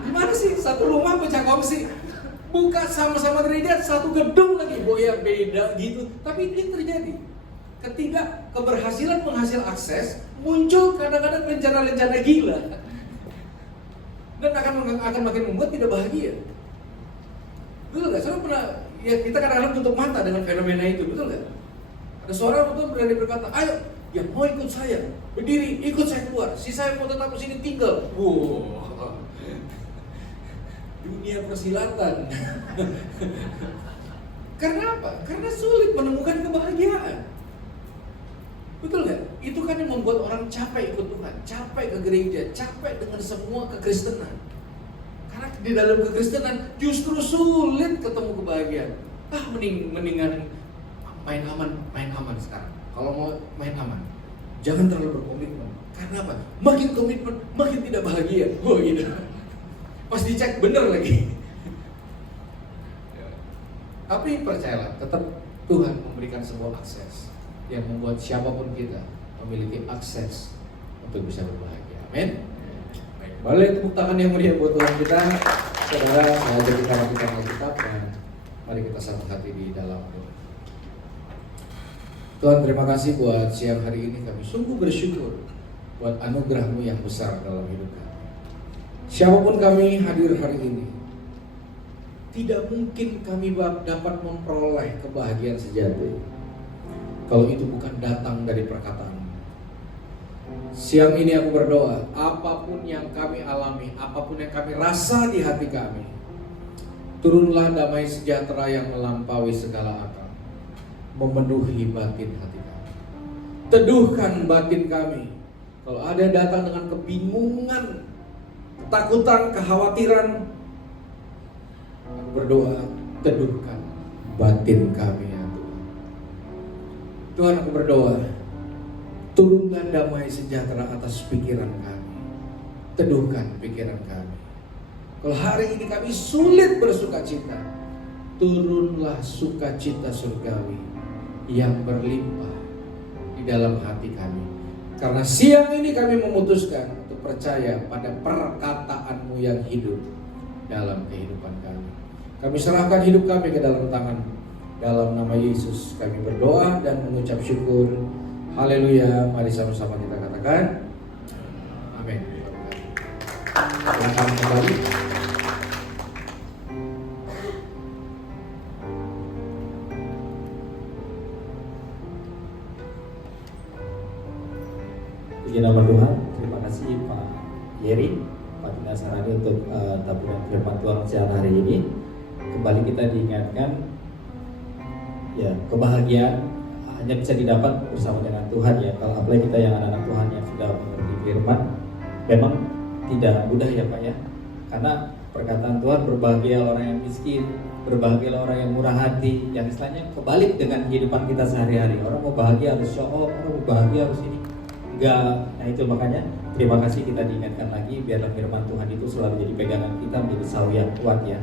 Gimana sih satu rumah pecah kongsi? Buka sama-sama gereja, satu gedung lagi, ya beda gitu. Tapi ini terjadi. Ketika keberhasilan penghasil akses, muncul kadang-kadang rencana-rencana gila. Dan akan makin membuat tidak bahagia. Betul nggak? Saya pernah, ya kita kadang-kadang tutup mata dengan fenomena itu, betul nggak? Ada seorang betul berani berkata, ayo, yang mau ikut saya, berdiri, ikut saya keluar. Si saya mau tetap di sini tinggal. Wow. Dunia persilatan. Karena apa? Karena sulit menemukan kebahagiaan. Betul nggak? Itu kan yang membuat orang capek ikut Tuhan, capek ke gereja, capek dengan semua kekristenan. Karena di dalam kekristenan justru sulit ketemu kebahagiaan. Mendingan main aman sekarang. Kalau mau main aman, jangan terlalu berkomitmen. Karena apa? Makin komitmen, makin tidak bahagia. Oh gitu. Pas dicek bener lagi. Tapi percayalah, tetap Tuhan memberikan sebuah akses yang membuat siapapun kita memiliki akses untuk bisa berbahagia. Amin. Boleh tepuk tangan yang meriah buat Tuhan kita. Saudara, saya ajak kita lakukan Alkitab dan mari kita satu hati di dalam doa. Tuhan, terima kasih buat siang hari ini. Kami sungguh bersyukur buat anugerah-Mu yang besar dalam hidup kami. Siapapun kami hadir hari ini, tidak mungkin kami dapat memperoleh kebahagiaan sejati kalau itu bukan datang dari perkataan. Siang ini aku berdoa, apapun yang kami alami, apapun yang kami rasa di hati kami, turunlah damai sejahtera yang melampaui segala akal, memenuhi batin hati kami. Teduhkan batin kami. Kalau ada datang dengan kebingungan, ketakutan, kekhawatiran, aku berdoa, teduhkan batin kami ya Tuhan. Tuhan, aku berdoa, turunlah damai sejahtera atas pikiran kami. Teduhkan pikiran kami. Kalau hari ini kami sulit bersukacita, turunlah sukacita surgawi yang berlimpah di dalam hati kami. Karena siang ini kami memutuskan untuk percaya pada perkataan-Mu yang hidup dalam kehidupan kami. Kami serahkan hidup kami ke dalam tangan-Mu. Dalam nama Yesus kami berdoa dan mengucap syukur. Haleluya. Mari sama-sama kita katakan amin. Silakan kembali. Puji nama Tuhan. Terima kasih Pak Yeri, Pak Tina Sarani untuk tabungan firman Tuhan siang hari ini. Kembali kita diingatkan, ya, kebahagiaan hanya bisa didapat bersama dengan Tuhan ya. Kalau apalagi kita yang anak-anak Tuhan yang sudah mengerti firman, memang tidak mudah ya Pak ya. Karena perkataan Tuhan, berbahagia orang yang miskin, berbahagia orang yang murah hati, yang istilahnya kebalik dengan kehidupan kita sehari-hari. Orang mau bahagia harus show off, orang mau bahagia harus ini. Enggak, nah itu makanya terima kasih kita diingatkan lagi, biarlah firman Tuhan itu selalu jadi pegangan kita, menjadi saw yang kuat ya.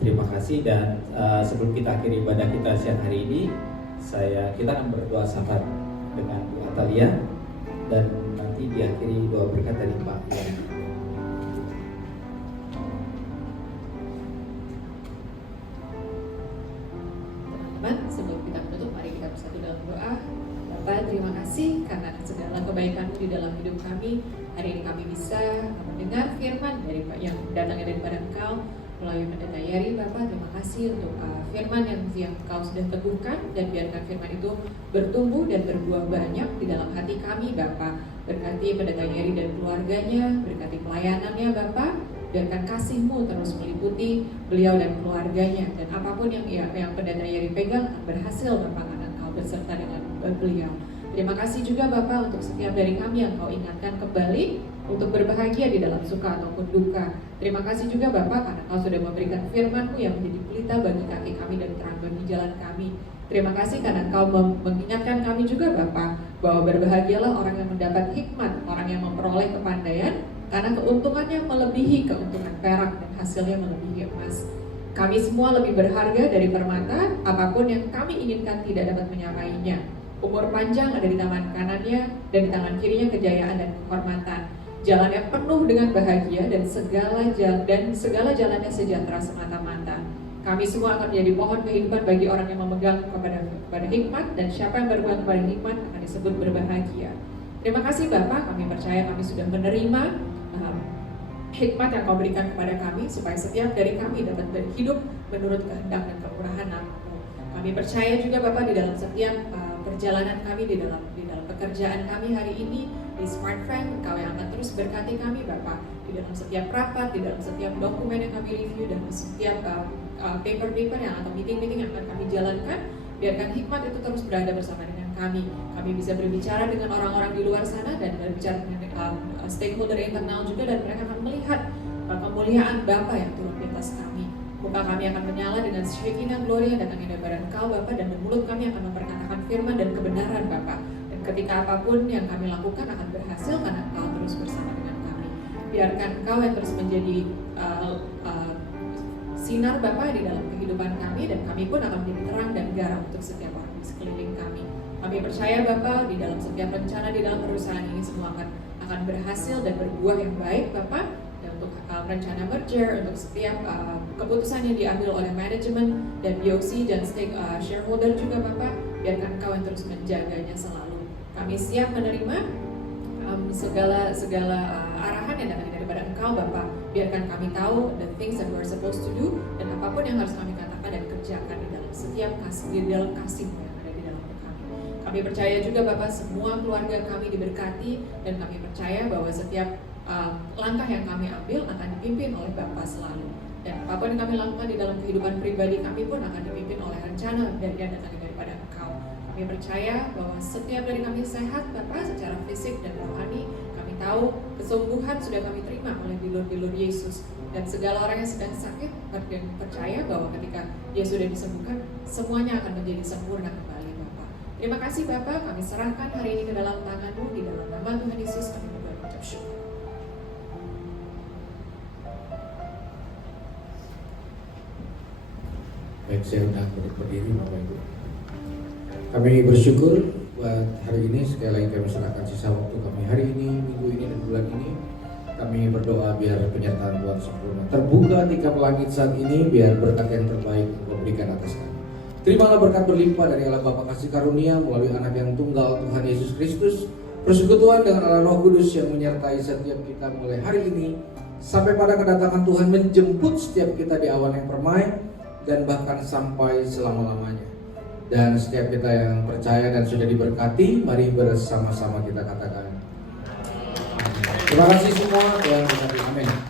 Terima kasih. Dan sebelum kita akhiri ibadah kita siang hari ini, kita akan berdoa syafaat dengan Bu Atalia dan nanti diakhiri doa berkat dari Pak Yeri. Teman-teman, sebelum kita menutup, mari kita bersatu dalam doa. Bapak, terima kasih karena segala kebaikan-Mu di dalam hidup kami. Hari ini kami bisa mendengar firman dari Pak yang datangnya daripada Engkau melalui Pendeta Yeri. Bapak, terima kasih untuk firman yang Kau sudah teguhkan, dan biarkan firman itu bertumbuh dan berbuah banyak di dalam hati kami. Bapak, berkati Pendeta Yeri dan keluarganya, berkati pelayanannya Bapak. Biarkan kasih-Mu terus meliputi beliau dan keluarganya, dan apapun yang Pendeta Yeri pegang akan berhasil Bapak, karena Kau beserta dengan beliau. Terima kasih juga Bapak untuk setiap dari kami yang Kau ingatkan kembali untuk berbahagia di dalam suka ataupun duka. Terima kasih juga Bapak karena Kau sudah memberikan firman-Mu yang menjadi pelita bagi kaki kami dan terang bagi jalan kami. Terima kasih karena Kau mengingatkan kami juga Bapak bahwa berbahagialah orang yang mendapat hikmat, orang yang memperoleh kepandaian, karena keuntungannya melebihi keuntungan perak dan hasilnya melebihi emas. Kami semua lebih berharga dari permata, apapun yang kami inginkan tidak dapat menyamainya. Umur panjang ada di tangan kanannya, dan di tangan kirinya kejayaan dan kehormatan. Jalannya penuh dengan bahagia dan segala jalannya sejahtera semata-mata. Kami semua akan menjadi pohon kehidupan bagi orang yang memegang kepada hikmat, dan siapa yang berpegang kepada hikmat akan disebut berbahagia. Terima kasih Bapak, kami percaya kami sudah menerima hikmat yang kau berikan kepada kami, supaya setiap dari kami dapat berhidup menurut kehendak dan kemurahan nama-Mu. Kami percaya juga Bapak di dalam setiap perjalanan kami, di dalam pekerjaan kami hari ini di Smart Friend, Kau yang akan terus berkati kami Bapak, di dalam setiap rapat, di dalam setiap dokumen yang kami review, dan di setiap paper-paper yang atau meeting-meeting yang akan kami jalankan. Biarkan hikmat itu terus berada bersama dengan kami. Kami bisa berbicara dengan orang-orang di luar sana dan berbicara dengan stakeholder internal juga, dan mereka akan melihat kemuliaan Bapa yang turun di atas kami. Muka kami akan menyala dengan Shekinah glory yang datangnya daripada Engkau Bapa, dan mulut kami akan memperkatakan firman dan kebenaran Bapa. Dan ketika apapun yang kami lakukan akan berhasil karena Engkau terus bersama dengan kami. Biarkan Engkau yang terus menjadi sinar Bapa di dalam kehidupan kami, dan kami pun akan menjadi terang dan garam untuk setiap orang di sekeliling kami. Kami percaya Bapa di dalam setiap rencana di dalam perusahaan ini semua akan berhasil dan berbuah yang baik Bapa. Dan untuk rencana merger, untuk setiap keputusan yang diambil oleh manajemen dan BOC dan shareholder juga Bapa, biarkan Engkau yang terus menjaganya selalu. Kami siap menerima segala arahan yang datang daripada Engkau Bapa. Biarkan kami tahu the things that we're supposed to do, dan apapun yang harus kami katakan dan kerjakan di dalam setiap kasih yang ada di dalam kami. Kami percaya juga Bapa semua keluarga kami diberkati, dan kami percaya bahwa setiap langkah yang kami ambil akan dipimpin oleh Bapa selalu. Dan apapun yang kami lakukan di dalam kehidupan pribadi kami pun akan dipimpin oleh rencana dan yang datang daripada Engkau. Kami percaya bahwa setiap dari kami sehat Bapa secara fisik dan rohani. Kami tahu kesembuhan sudah kami terima oleh bilur-bilur Yesus, dan segala orang yang sedang sakit percaya bahwa ketika dia sudah disembuhkan, semuanya akan menjadi sempurna kembali Bapa. Terima kasih Bapa, kami serahkan hari ini ke dalam tangan-Mu, di dalam nama Tuhan Yesus kami berdoa mengucap syukur. Baik, saya undang berdiri Bapak Ibu. Kami bersyukur buat hari ini. Sekali lagi kami serahkan sisa waktu kami hari ini, minggu ini, dan bulan ini. Kami berdoa biar penyertaan Tuhan sempurna. Terbuka tingkap langit saat ini, biar berkat yang terbaik Engkau berikan atas kami. Terimalah berkat berlimpah dari Allah Bapa kasih karunia melalui anak yang tunggal Tuhan Yesus Kristus, persekutuan dengan Allah Roh Kudus yang menyertai setiap kita mulai hari ini sampai pada kedatangan Tuhan menjemput setiap kita di awan yang permai, dan bahkan sampai selama-lamanya. Dan setiap kita yang percaya dan sudah diberkati, mari bersama-sama kita katakan. Terima kasih semua, Tuhan memberkati. Amin.